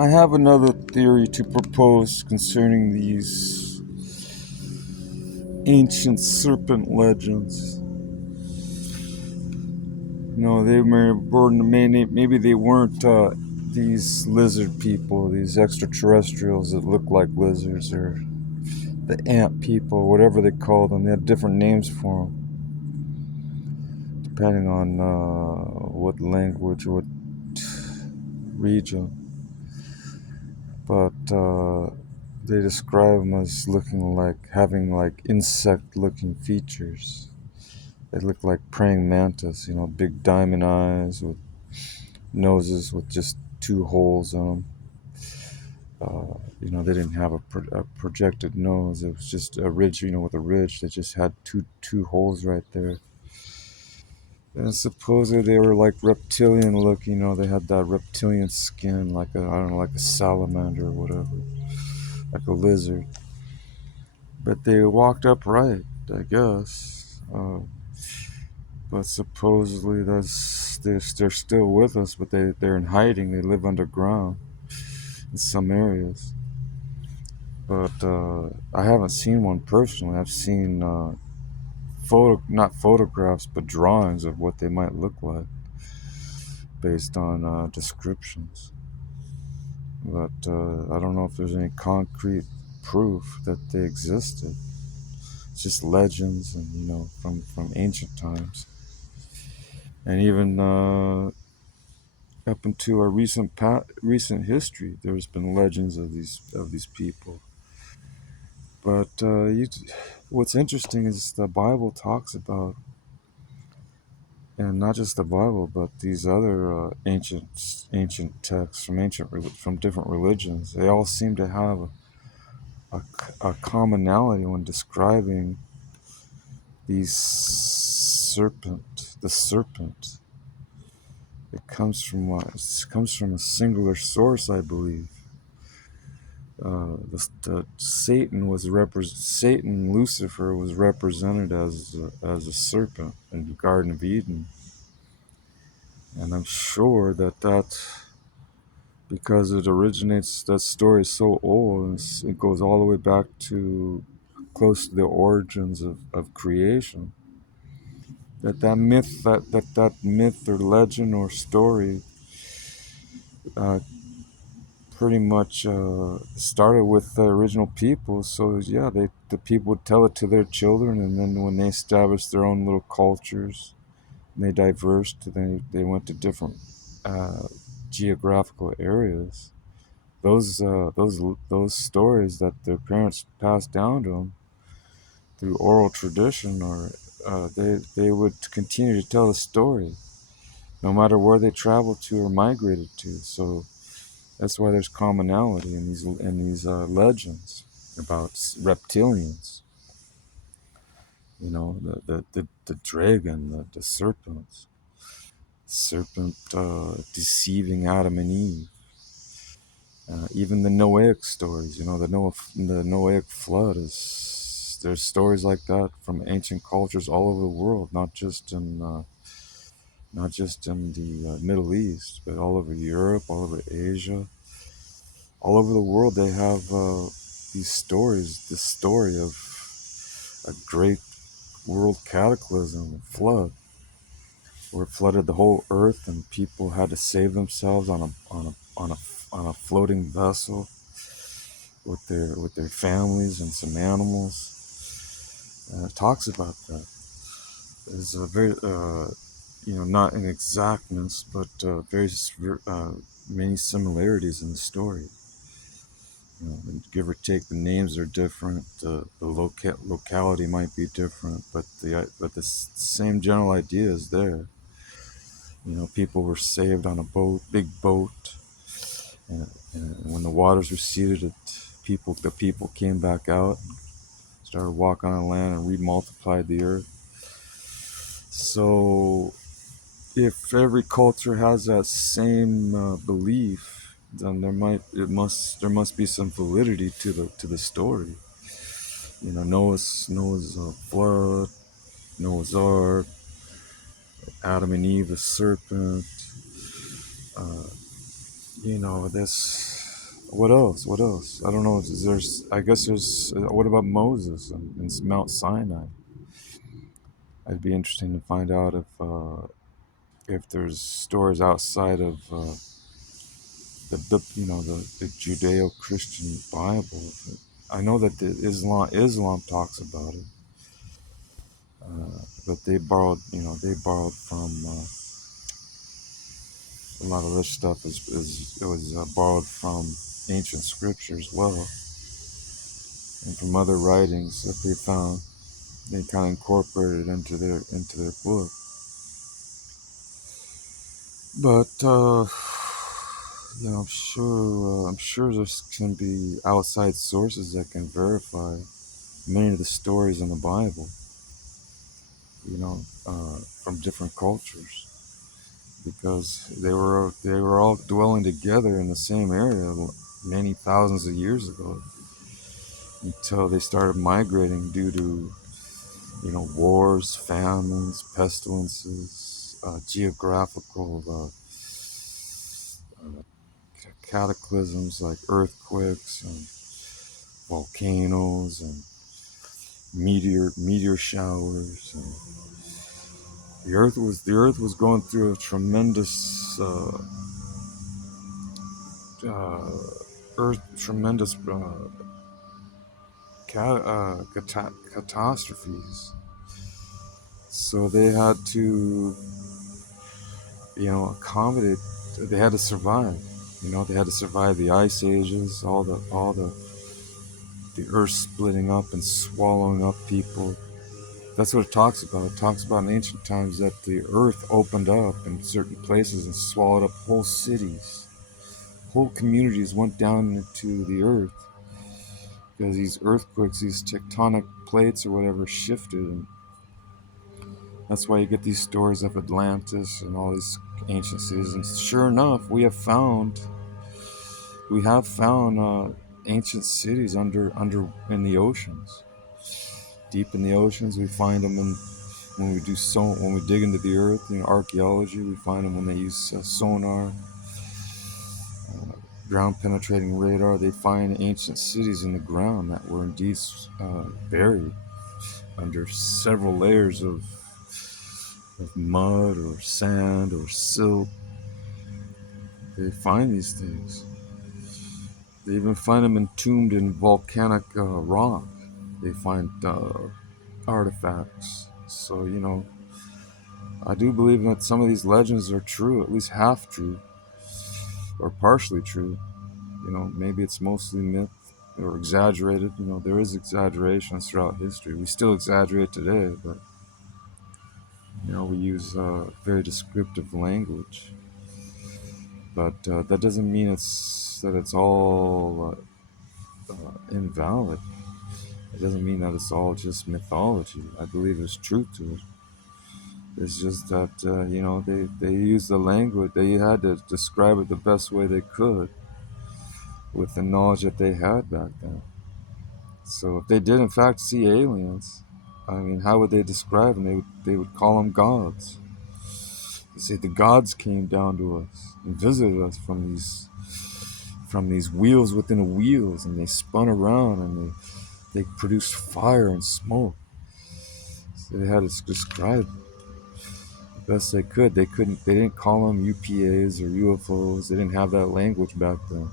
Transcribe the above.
I have another theory to propose concerning these ancient serpent legends. No, they were maybe they weren't these lizard people, these extraterrestrials that look like lizards, or the ant people, whatever they call them. They had different names for them, depending on what language, what region. But they describe them as looking like having like insect-looking features. They look like praying mantis, big diamond eyes with noses with just two holes in them. They didn't have a projected nose. It was just a ridge, with a ridge that just had two holes right there. And supposedly they were like reptilian looking. They had that reptilian skin, like I don't know, like a salamander or whatever, like a lizard. But they walked upright, I guess. But supposedly they're still with us, but they're in hiding. They live underground in some areas. But I haven't seen one personally. I've seen not photographs, but drawings of what they might look like based on descriptions. But I don't know if there's any concrete proof that they existed. It's just legends, and from ancient times, and even up into our recent history, there's been legends of these people. But what's interesting is the Bible talks about, and not just the Bible, but these other ancient texts from different religions. They all seem to have a commonality when describing the serpent. It comes from a singular source, I believe. Satan, Lucifer, was represented as a serpent in the Garden of Eden, and I'm sure that because that story is so old, and it goes all the way back to close to the origins of creation. That myth or legend or story uh, pretty much started with the original people. So yeah, the people would tell it to their children, and then when they established their own little cultures, and they diverged. They went to different uh, geographical areas. Those stories that their parents passed down to them through oral tradition, or they would continue to tell the story, no matter where they traveled to or migrated to. So that's why there's commonality in these legends about reptilians. The dragon, the serpent deceiving Adam and Eve. Even the Noahic stories, the Noahic flood is. There's stories like that from ancient cultures all over the world, not just in the Middle East, but all over Europe, all over Asia, all over the world. They have these stories. This story of a great world cataclysm, a flood, where it flooded the whole earth, and people had to save themselves on a floating vessel with their families and some animals. It talks about that. There's a very not in exactness, but very many similarities in the story. And give or take, the names are different. The locality might be different, but the same general idea is there. People were saved on a big boat, and when the waters receded, the people came back out, started walking on land, and remultiplied the earth. So, if every culture has that same belief, then there must be some validity to the story. Noah's flood, Noah's Ark, Adam and Eve, the serpent. This. What else? What else? I don't know. There's, I guess there's. What about Moses and Mount Sinai? It'd be interesting to find out if there's stories outside of the Judeo-Christian Bible. I know that the Islam talks about it, but they borrowed from a lot of this stuff is it was borrowed from ancient scripture as well, and from other writings that they found. They kind of incorporated it into their book. But I'm sure there can be outside sources that can verify many of the stories in the Bible. From different cultures, because they were all dwelling together in the same area many thousands of years ago, until they started migrating due to wars, famines, pestilences, geographical cataclysms like earthquakes and volcanoes and meteor showers. And the earth was going through a tremendous uh, earth tremendous catastrophes. So they had to accommodate. They had to survive. They had to survive the ice ages, the earth splitting up and swallowing up people. That's what it talks about. It talks about in ancient times that the earth opened up in certain places and swallowed up whole cities. Whole communities went down into the earth because these earthquakes, these tectonic plates or whatever, shifted. And that's why you get these stories of Atlantis and all these ancient cities. And sure enough, we have found ancient cities under in the oceans. Deep in the oceans, we find them when we dig into the earth. Archaeology, we find them when they use sonar, ground penetrating radar. They find ancient cities in the ground that were indeed buried under several layers of mud or sand or silt. They find these things. They even find them entombed in volcanic rock. They find artifacts. So, I do believe that some of these legends are true, at least half true, or partially true. Maybe it's mostly myth or exaggerated. There is exaggerations throughout history. We still exaggerate today, but we use very descriptive language. But that doesn't mean it's all invalid. It doesn't mean that it's all just mythology. I believe there's truth to it. It's just that they used the language. They had to describe it the best way they could with the knowledge that they had back then. So if they did in fact see aliens, I mean, how would they describe them? They would call them gods. They say the gods came down to us and visited us from these wheels within the wheels, and they spun around and they produced fire and smoke. So they had to describe the best they could. They didn't call them UPAs or UFOs. They didn't have that language back then.